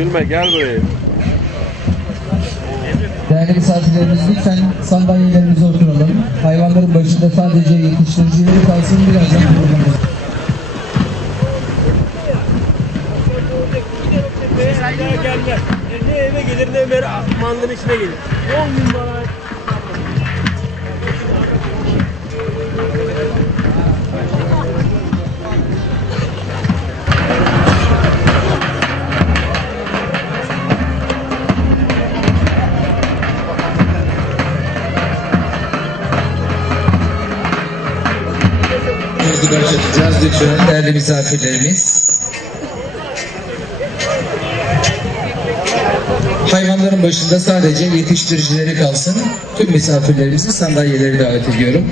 Gülme gel buraya. Değerli misafirlerimiz lütfen sandalyelerimize oturalım. Hayvanların başında sadece yetiştiricileri kalsın birazdan programımız. Sen gel gel gel. Ne eve gelir ne mandın içine gelir. 10 gün bana. Lütfen değerli misafirlerimiz. Hayvanların başında sadece yetiştiricileri kalsın. Tüm misafirlerimizi sandalyeleri davet ediyorum.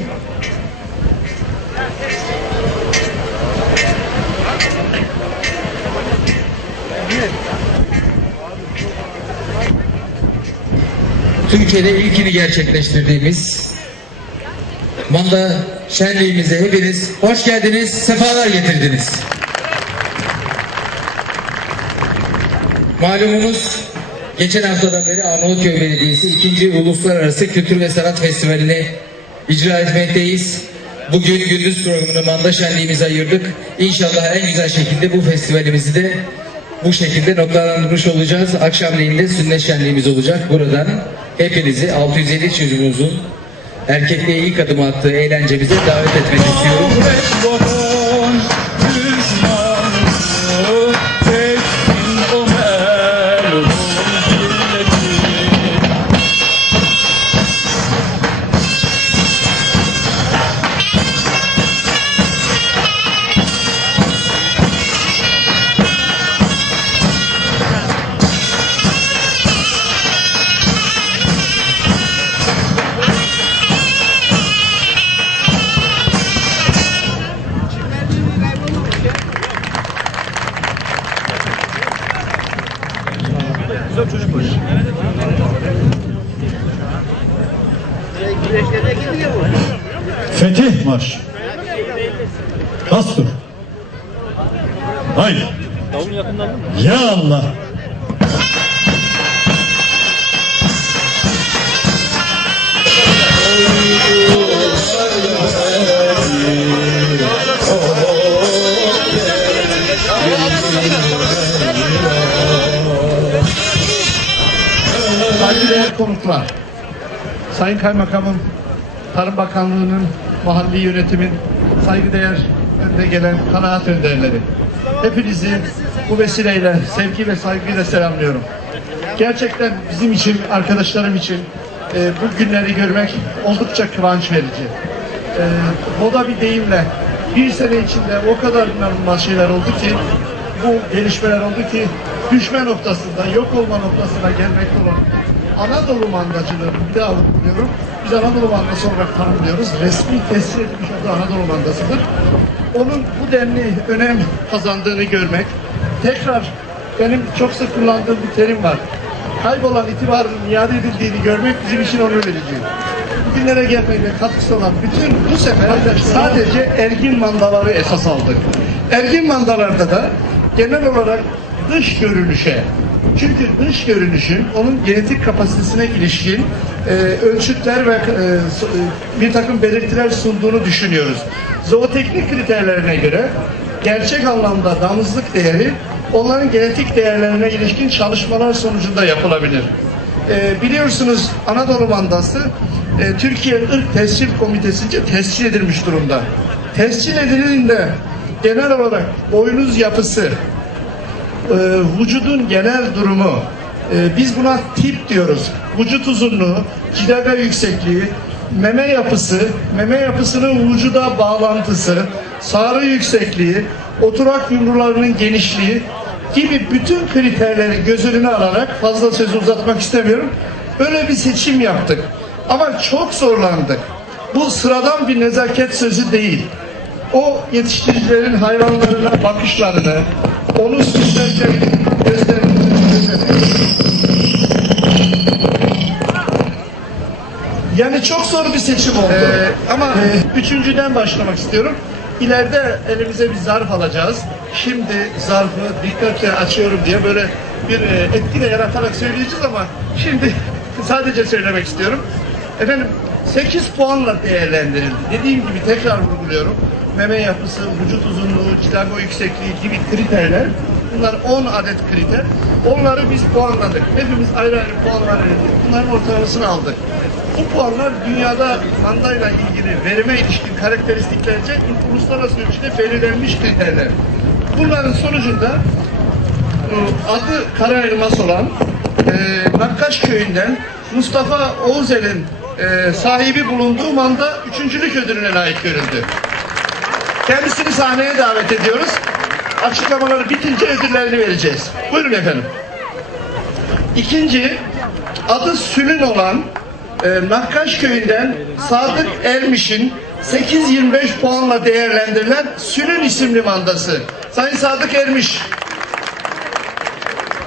Türkiye'de ilkini gerçekleştirdiğimiz Manda şenliğimize hepiniz hoş geldiniz, sefalar getirdiniz. Malumunuz geçen haftadan beri Arnavutköy Belediyesi 2. Uluslararası Kültür ve Sanat Festivali'ni icra etmekteyiz. Bugün gündüz programını manda şenliğimize ayırdık. İnşallah en güzel şekilde bu festivalimizi de bu şekilde noktalandırmış olacağız. Akşamleyin de sünnet şenliğimiz olacak. Buradan hepinizi 650 çocuğumuzun erkekliğe ilk adım attığı eğlencemize davet etmek istiyorum. Fetih Marş Hastur Haydi. Ya Allah konuklar, Sayın Kaymakamım, Tarım Bakanlığı'nın, mahalli yönetimin, saygıdeğer önde gelen kanaat önderleri. Hepinizi bu vesileyle sevgi ve saygıyla selamlıyorum. Gerçekten bizim için, arkadaşlarım için e, bu günleri görmek oldukça kıvanç verici. E, moda bir deyimle bir sene içinde o kadar inanılmaz şeyler oldu ki bu gelişmeler oldu ki düşme noktasında, yok olma noktasına gelmekte olan Anadolu mandacılığı daha vurguluyorum. Biz Anadolu mandası olarak tanımlıyoruz. Resmi tescil edilmiş olduğu Anadolu mandasıdır. Onun bu denli önem kazandığını görmek, tekrar benim çok sık kullandığım bir terim var. Kaybolan itibarının iade edildiğini görmek bizim için onur verici. Bugünlere gelmekle katkısı olan bütün bu sefer sadece ergin mandaları esas aldık. Ergin mandalarda da genel olarak dış görünüşe, çünkü dış görünüşün onun genetik kapasitesine ilişkin e, ölçütler ve e, e, bir takım belirtiler sunduğunu düşünüyoruz. Zooteknik kriterlerine göre gerçek anlamda damızlık değeri onların genetik değerlerine ilişkin çalışmalar sonucunda yapılabilir. E, biliyorsunuz Anadolu mandası e, Türkiye Irk Tescil Komitesi'nce tescil edilmiş durumda. Tescil edildiğinde genel olarak boynuz yapısı, e, vücudun genel durumu, e, biz buna tip diyoruz. Vücut uzunluğu, cilaga yüksekliği, meme yapısı, meme yapısının vücuda bağlantısı, sarı yüksekliği, oturak yumrularının genişliği gibi bütün kriterleri göz önüne alarak fazla sözü uzatmak istemiyorum. Böyle bir seçim yaptık. Ama çok zorlandık. Bu sıradan bir nezaket sözü değil o yetiştiricilerin hayvanlarına bakışlarını, onu süslerken gözlerini yani çok zor bir seçim oldu. ama e, üçüncüden başlamak istiyorum. İleride elimize bir zarf alacağız. Şimdi zarfı dikkatle açıyorum diye böyle bir e, etki de yaratarak söyleyeceğiz ama şimdi sadece söylemek istiyorum. Efendim 8 puanla değerlendirildi. Dediğim gibi tekrar vurguluyorum. Meme yapısı, vücut uzunluğu, çilago yüksekliği gibi kriterler. Bunlar 10 adet kriter. Onları biz puanladık. Hepimiz ayrı ayrı puanlar verdik. Bunların ortalamasını aldık. Bu puanlar dünyada mandayla ilgili verime ilişkin karakteristiklerce uluslararası ölçüde belirlenmiş kriterler. Bunların sonucunda e, adı kara elmas olan e, Nakkaş köyünden Mustafa Oğuzel'in e, sahibi bulunduğu manda üçüncülük ödülüne layık görüldü. Kendisini sahneye davet ediyoruz. Açıklamaları bitince ödüllerini vereceğiz. Buyurun efendim. İkinci, adı Sülün olan e, Nakkaş köyünden Sadık Ermiş'in 8.25 puanla değerlendirilen Sülün isimli mandası. Sayın Sadık Ermiş.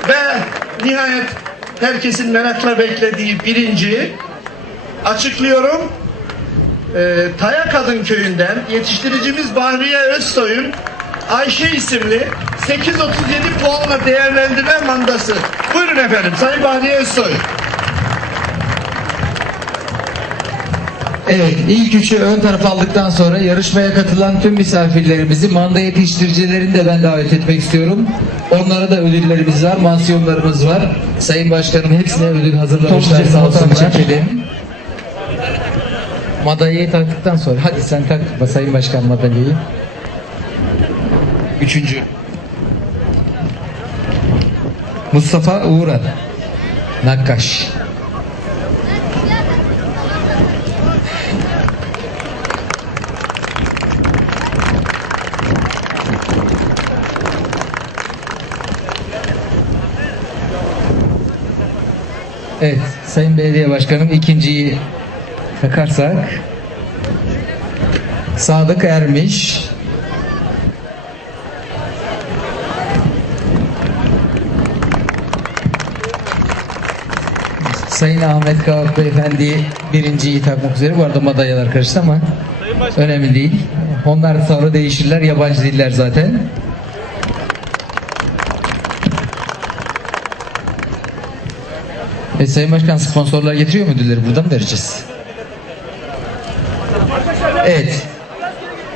Ve nihayet herkesin merakla beklediği birinci açıklıyorum. E, Taya Kadın köyünden yetiştiricimiz Bahriye Özsoy'un Ayşe isimli 837 puanla değerlendirilen mandası. Buyurun efendim Sayın Bahriye Özsoy. Evet, ilk üçü ön tarafa aldıktan sonra yarışmaya katılan tüm misafirlerimizi, manda yetiştiricilerini de ben davet etmek istiyorum. Onlara da ödüllerimiz var, mansiyonlarımız var. Sayın Başkanım hepsine ödül hazırlamışlar. Sağ olsunlar. Madalyayı taktıktan sonra. Hadi sen tak Sayın Başkan madalyayı. Üçüncü. Mustafa Uğran. Nakkaş. Evet, Sayın Belediye Başkanım ikinciyi takarsak Sadık Ermiş Sayın Ahmet Kavak Beyefendi birinciyi takmak üzere. Bu arada madalyalar karıştı ama önemli değil. Onlar sonra değişirler. Yabancı diller zaten. E, Sayın Başkan sponsorlar getiriyor mu ödülleri? Buradan mı vereceğiz? Evet.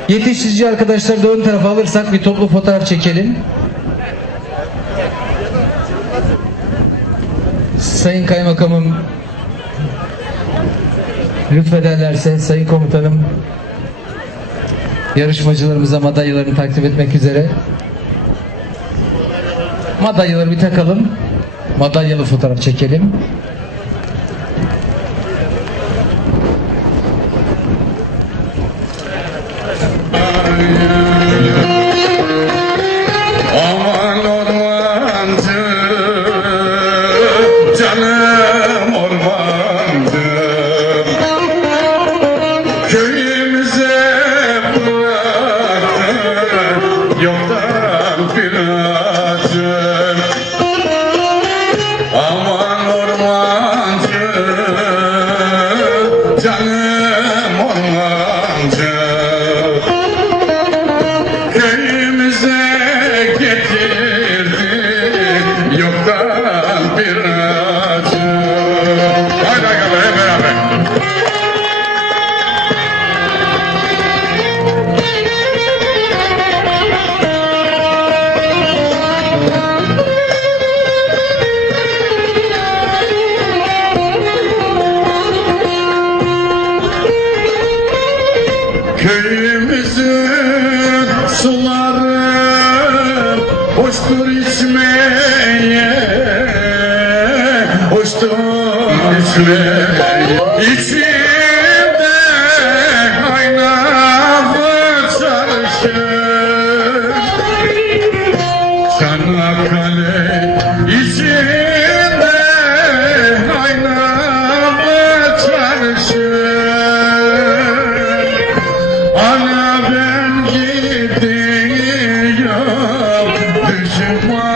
Yetiştirici arkadaşlar da ön tarafa alırsak bir toplu fotoğraf çekelim. Sayın Kaymakamım lütfederlerse Sayın Komutanım yarışmacılarımıza madalyalarını takdim etmek üzere. Madalyaları bir takalım. Madalyalı fotoğraf çekelim. على içmeye İçinde aynalı çarşı Çanakkale çarşı Ana ben gidiyorum düşmana